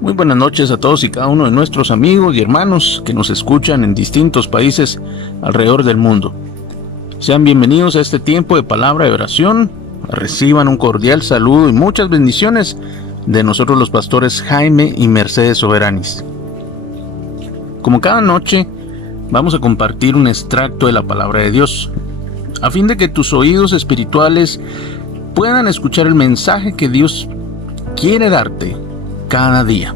Muy buenas noches a todos y cada uno de nuestros amigos y hermanos que nos escuchan en distintos países alrededor del mundo. Sean bienvenidos a este tiempo de palabra de oración. Reciban un cordial saludo y muchas bendiciones de nosotros los pastores Jaime y Mercedes Soberanis. Como cada noche, vamos a compartir un extracto de la palabra de Dios, a fin de que tus oídos espirituales puedan escuchar el mensaje que Dios quiere darte cada día.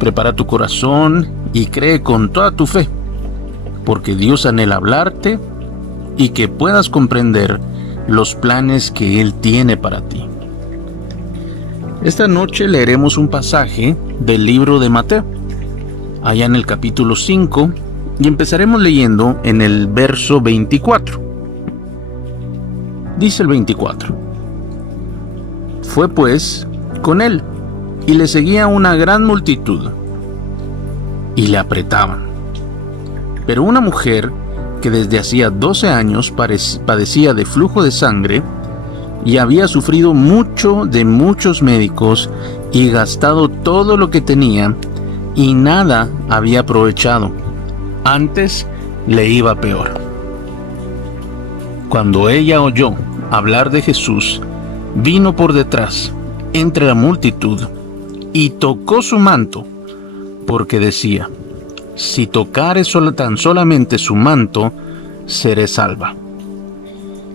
Prepara tu corazón y cree con toda tu fe, porque Dios anhela hablarte y que puedas comprender los planes que Él tiene para ti. Esta noche leeremos un pasaje del libro de Mateo, allá en el capítulo 5, y empezaremos leyendo en el verso 24. Dice el 24: Fue pues con él, y le seguía una gran multitud, y le apretaban. Pero una mujer que desde hacía 12 años padecía de flujo de sangre, y había sufrido mucho de muchos médicos, y gastado todo lo que tenía, y nada había aprovechado, antes le iba peor. Cuando ella oyó hablar de Jesús, vino por detrás, entre la multitud, y tocó su manto, porque decía: si tocare tan solamente su manto, seré salva.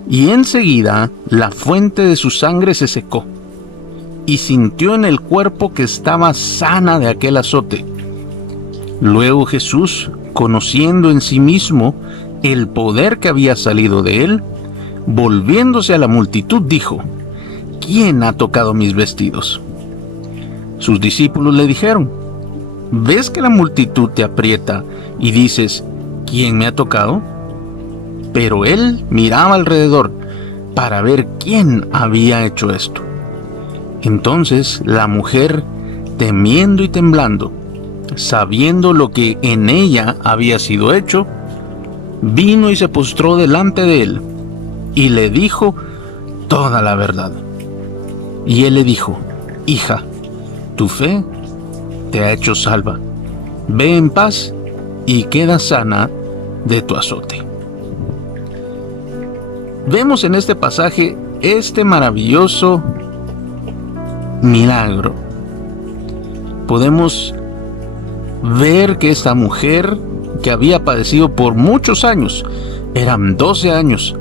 Y enseguida la fuente de su sangre se secó, y sintió en el cuerpo que estaba sana de aquel azote. Luego Jesús, conociendo en sí mismo el poder que había salido de él, volviéndose a la multitud, dijo: ¿quién ha tocado mis vestidos? Sus discípulos le dijeron: ¿ves que la multitud te aprieta y dices: ¿quién me ha tocado? Pero él miraba alrededor para ver quién había hecho esto. Entonces la mujer, temiendo y temblando, sabiendo lo que en ella había sido hecho, vino y se postró delante de él, y le dijo toda la verdad. Y él le dijo: hija, tu fe te ha hecho salva. Ve en paz y queda sana de tu azote. Vemos en este pasaje este maravilloso milagro. Podemos ver que esta mujer, que había padecido por muchos años, eran 12 años,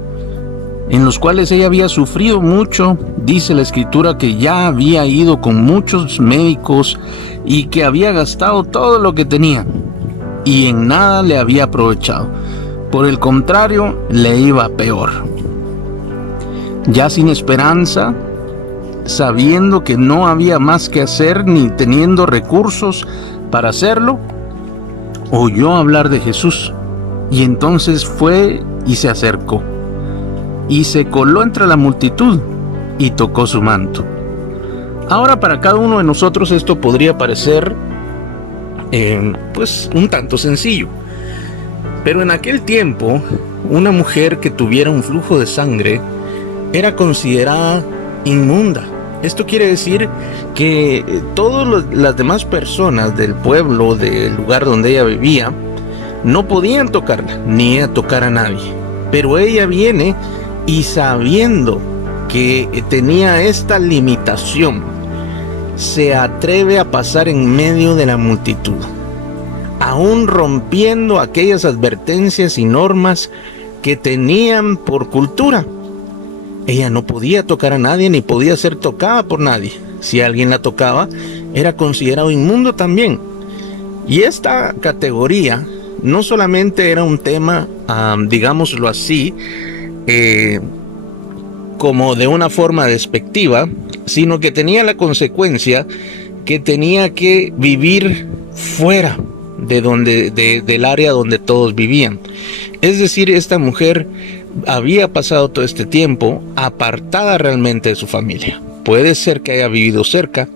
en los cuales ella había sufrido mucho. Dice la escritura que ya había ido con muchos médicos y que había gastado todo lo que tenía, y en nada le había aprovechado. Por el contrario, le iba peor. Ya sin esperanza, sabiendo que no había más que hacer ni teniendo recursos para hacerlo, oyó hablar de Jesús, y entonces fue y se acercó, y se coló entre la multitud, y tocó su manto. Ahora, para cada uno de nosotros esto podría parecer pues un tanto sencillo, pero en aquel tiempo una mujer que tuviera un flujo de sangre era considerada inmunda. Esto quiere decir que todas las demás personas del pueblo, del lugar donde ella vivía, no podían tocarla, ni ella tocar a nadie. Pero ella viene y, sabiendo que tenía esta limitación, se atreve a pasar en medio de la multitud, aún rompiendo aquellas advertencias y normas que tenían por cultura. Ella no podía tocar a nadie, ni podía ser tocada por nadie. Si alguien la tocaba, era considerado inmundo también. Y esta categoría no solamente era un tema, digámoslo así, como de una forma despectiva, sino que tenía la consecuencia que tenía que vivir fuera del área donde todos vivían. Es decir, esta mujer había pasado todo este tiempo apartada realmente de su familia. Puede ser que haya vivido cerca,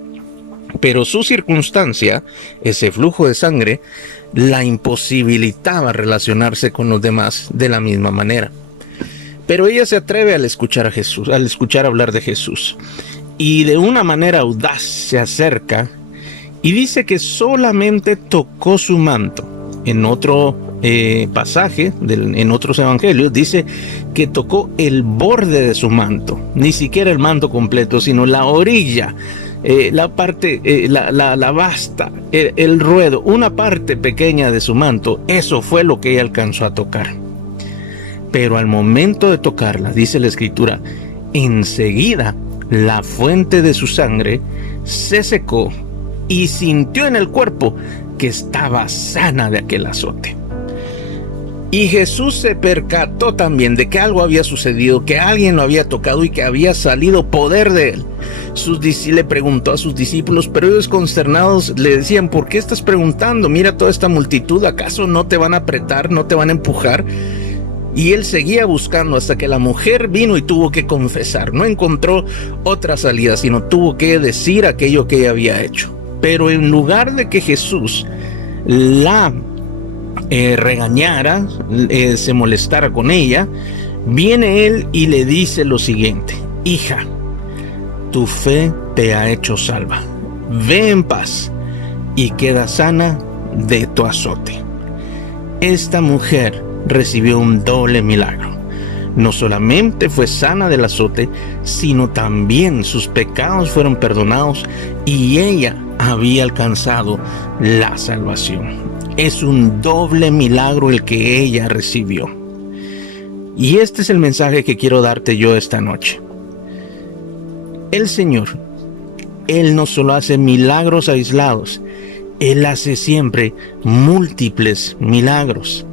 pero su circunstancia, ese flujo de sangre, la imposibilitaba relacionarse con los demás de la misma manera. Pero ella se atreve al escuchar a Jesús, al escuchar hablar de Jesús, y de una manera audaz se acerca Y dice que solamente tocó su manto. En otro pasaje, en otros evangelios, dice que tocó el borde de su manto. Ni siquiera el manto completo, sino la orilla, la parte, la basta, el ruedo, una parte pequeña de su manto. Eso fue lo que ella alcanzó a tocar. Pero al momento de tocarla, dice la Escritura, enseguida la fuente de su sangre se secó y sintió en el cuerpo que estaba sana de aquel azote. Y Jesús se percató también de que algo había sucedido, que alguien lo había tocado y que había salido poder de él. Le preguntó a sus discípulos, pero ellos consternados le decían: ¿por qué estás preguntando? Mira toda esta multitud, ¿acaso no te van a apretar, no te van a empujar? Y él seguía buscando hasta que la mujer vino y tuvo que confesar. No encontró otra salida, sino tuvo que decir aquello que ella había hecho. Pero en lugar de que Jesús la regañara, se molestara con ella, viene él y le dice lo siguiente: hija, tu fe te ha hecho salva. Ve en paz y queda sana de tu azote. Esta mujer recibió un doble milagro. No solamente fue sana del azote, sino también sus pecados fueron perdonados y ella había alcanzado la salvación. Es un doble milagro el que ella recibió. Y este es el mensaje que quiero darte yo esta noche. El Señor, Él no solo hace milagros aislados, Él hace siempre múltiples milagros.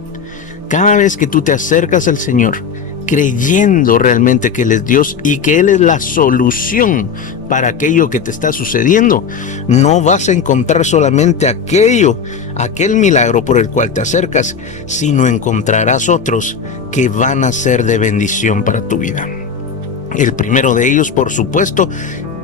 Cada vez que tú te acercas al Señor, creyendo realmente que Él es Dios y que Él es la solución para aquello que te está sucediendo, no vas a encontrar solamente aquel milagro por el cual te acercas, sino encontrarás otros que van a ser de bendición para tu vida. El primero de ellos, por supuesto,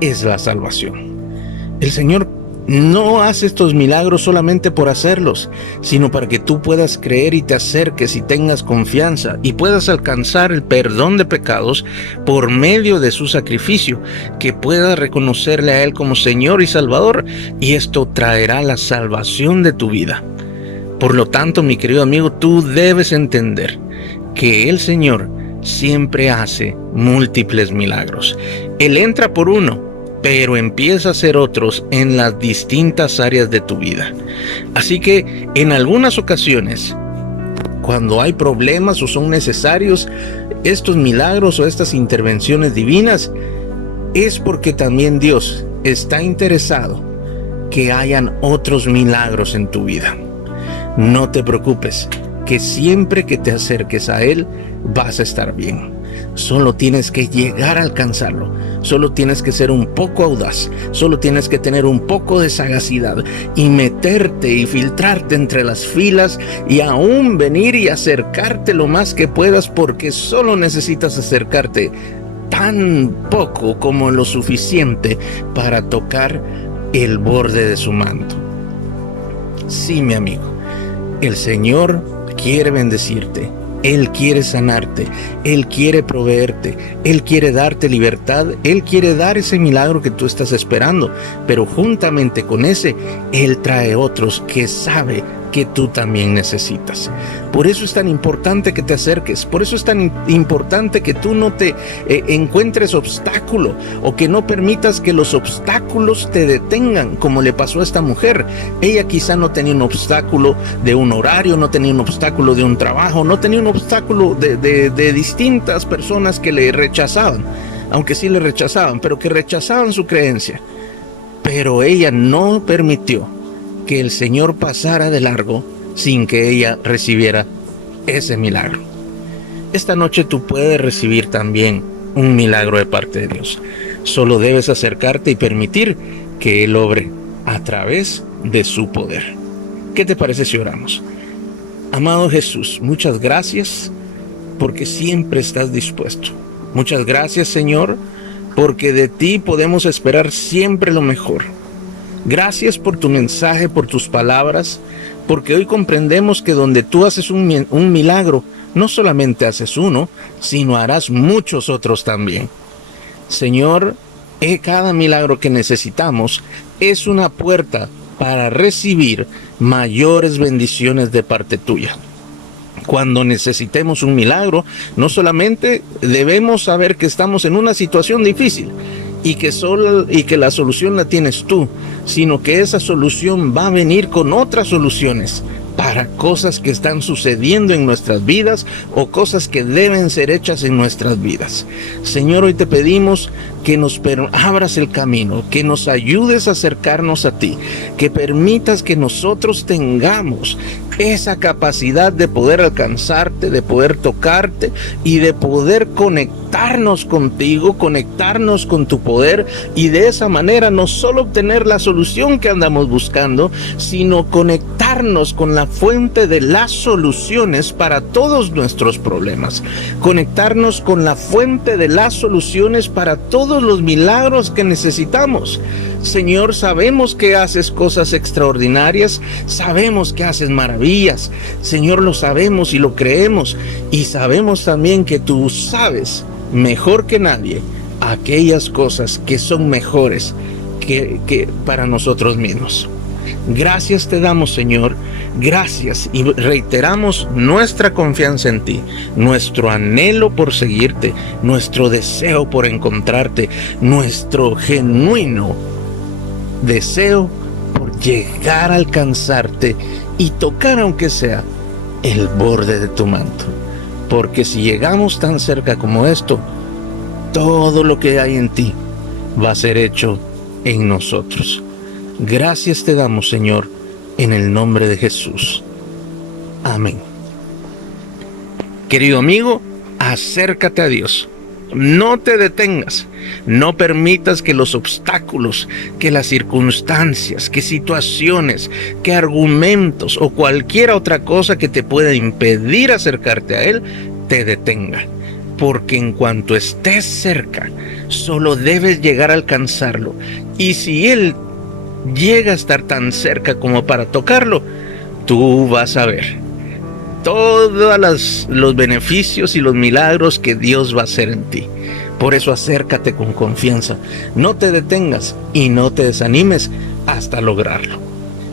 es la salvación. El Señor no hace estos milagros solamente por hacerlos, sino para que tú puedas creer y te acerques y tengas confianza y puedas alcanzar el perdón de pecados por medio de su sacrificio, que puedas reconocerle a Él como Señor y Salvador, y esto traerá la salvación de tu vida. Por lo tanto, mi querido amigo, tú debes entender que el Señor siempre hace múltiples milagros. Él entra por uno, pero empieza a hacer otros en las distintas áreas de tu vida. Así que en algunas ocasiones, cuando hay problemas o son necesarios estos milagros o estas intervenciones divinas, es porque también Dios está interesado que hayan otros milagros en tu vida. No te preocupes, que siempre que te acerques a Él vas a estar bien. Solo tienes que llegar a alcanzarlo. Solo tienes que ser un poco audaz. Solo tienes que tener un poco de sagacidad y meterte y filtrarte entre las filas y aún venir y acercarte lo más que puedas, porque solo necesitas acercarte tan poco como lo suficiente para tocar el borde de su manto. Sí, mi amigo, el Señor quiere bendecirte. Él quiere sanarte, Él quiere proveerte, Él quiere darte libertad, Él quiere dar ese milagro que tú estás esperando, pero juntamente con ese, Él trae otros que sabe que tú también necesitas. Por eso es tan importante que te acerques, por eso es tan importante que tú no te encuentres obstáculo o que no permitas que los obstáculos te detengan, como le pasó a esta mujer. Ella quizá no tenía un obstáculo de un horario, no tenía un obstáculo de un trabajo, no tenía un obstáculo de distintas personas que le rechazaban, aunque sí le rechazaban, pero que rechazaban su creencia. Pero ella no permitió que el Señor pasara de largo sin que ella recibiera ese milagro. Esta noche tú puedes recibir también un milagro de parte de Dios. Solo debes acercarte y permitir que Él obre a través de su poder. ¿Qué te parece si oramos? Amado Jesús, muchas gracias porque siempre estás dispuesto. Muchas gracias, Señor, porque de ti podemos esperar siempre lo mejor. Gracias por tu mensaje, por tus palabras, porque hoy comprendemos que donde tú haces un milagro, no solamente haces uno, sino harás muchos otros también. Señor, cada milagro que necesitamos es una puerta para recibir mayores bendiciones de parte tuya. Cuando necesitemos un milagro, no solamente debemos saber que estamos en una situación difícil y que la solución la tienes tú, sino que esa solución va a venir con otras soluciones para cosas que están sucediendo en nuestras vidas o cosas que deben ser hechas en nuestras vidas. Señor, hoy te pedimos que nos abras el camino, que nos ayudes a acercarnos a ti, que permitas que nosotros tengamos esa capacidad de poder alcanzarte, de poder tocarte y de poder conectarnos contigo, conectarnos con tu poder, y de esa manera no solo obtener la solución que andamos buscando, sino conectarnos con la fuente de las soluciones para todos nuestros problemas, conectarnos con la fuente de las soluciones para todos los milagros que necesitamos. Señor, sabemos que haces cosas extraordinarias, sabemos que haces maravillas. Señor, lo sabemos y lo creemos, y sabemos también que tú sabes mejor que nadie aquellas cosas que son mejores que para nosotros mismos. Gracias te damos, Señor, gracias, y reiteramos nuestra confianza en ti, nuestro anhelo por seguirte, nuestro deseo por encontrarte, nuestro genuino deseo por llegar a alcanzarte y tocar, aunque sea, el borde de tu manto. Porque si llegamos tan cerca como esto, todo lo que hay en ti va a ser hecho en nosotros. Gracias te damos, Señor, en el nombre de Jesús. Amén. Querido amigo, acércate a Dios. No te detengas, no permitas que los obstáculos, que las circunstancias, que situaciones, que argumentos o cualquier otra cosa que te pueda impedir acercarte a Él, te detenga. Porque en cuanto estés cerca, solo debes llegar a alcanzarlo. Y si Él llega a estar tan cerca como para tocarlo, tú vas a ver todos los beneficios y los milagros que Dios va a hacer en ti. Por eso acércate con confianza, no te detengas y no te desanimes hasta lograrlo.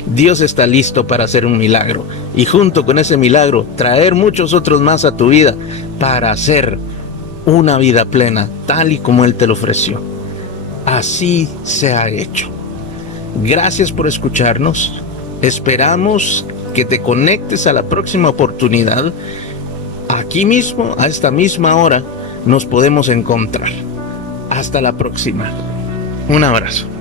Dios está listo para hacer un milagro, y junto con ese milagro traer muchos otros más a tu vida para hacer una vida plena tal y como Él te lo ofreció. Así se ha hecho. Gracias por escucharnos. Esperamos que te conectes a la próxima oportunidad. Aquí mismo, a esta misma hora, nos podemos encontrar. Hasta la próxima. Un abrazo.